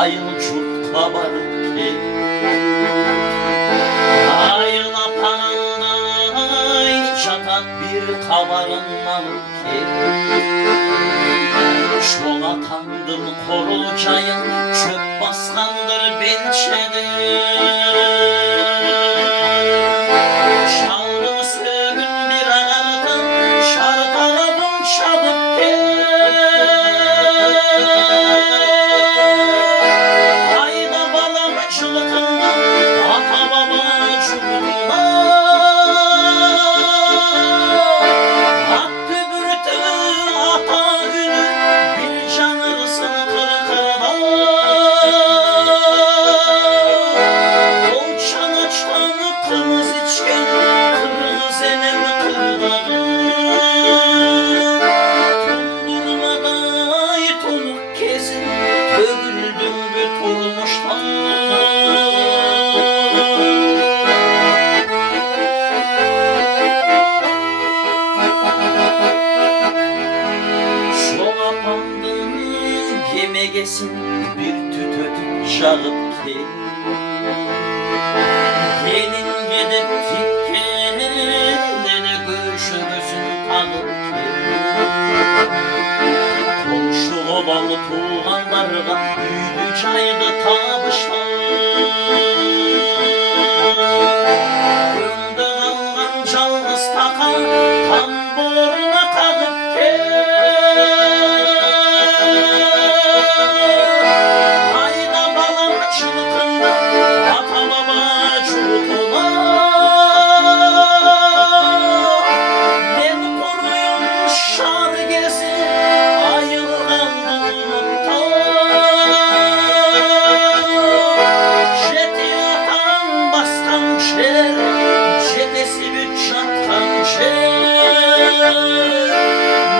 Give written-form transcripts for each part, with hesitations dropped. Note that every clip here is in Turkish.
Ayılcurt kabarırken ayla pananday çatak bir kabarınmalırken çola tandım korucayın çöp baskandır belçedir. Çaldım sögün bir ağardım şarkılarım çabuk gel. Gemegesin bir tütötüp çağıp gel. Gelin gidip tikkenene göğsümüzün tağıp gel. Komşu obalı tuğanlarga büyüdü çaydı tabışlar. Gönde kalgan çalgız takan tamboruna kağıp gel.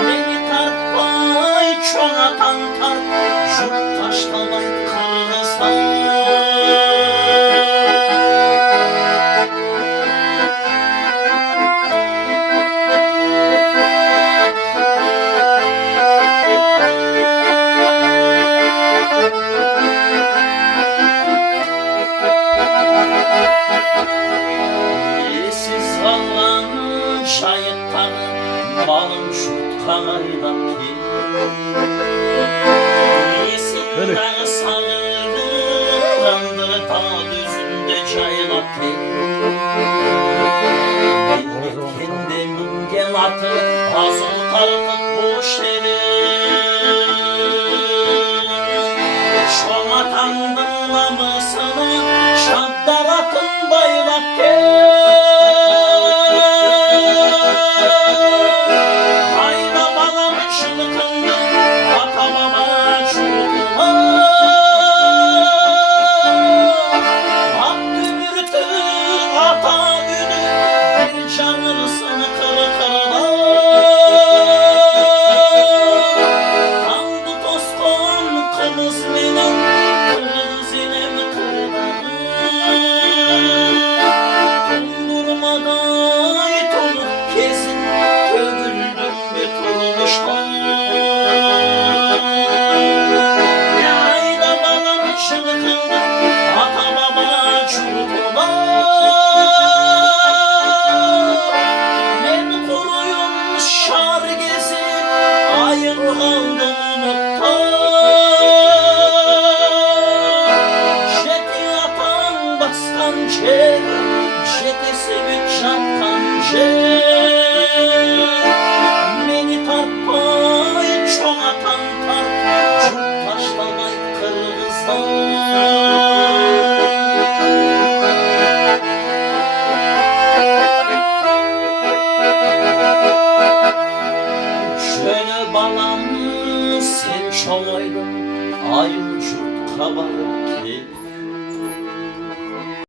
Beni tartmay çoğa tantar jurt taşlamay Kırgızdan. Yesiz kalan şayıtları malın şurtkaydan ki yesin dağı sağırlandır ta düzünde çaylak ki kendi mingen atı azıl tartıp boş şoma tandın namusunu şaddalatın baylak ki. Jetesi güç çatkan beni tartmay çoğa tantar jurt taşlamay Kırgızdan. Şöyle balam sen Çoğaydın ayrı jurt kabarıp ki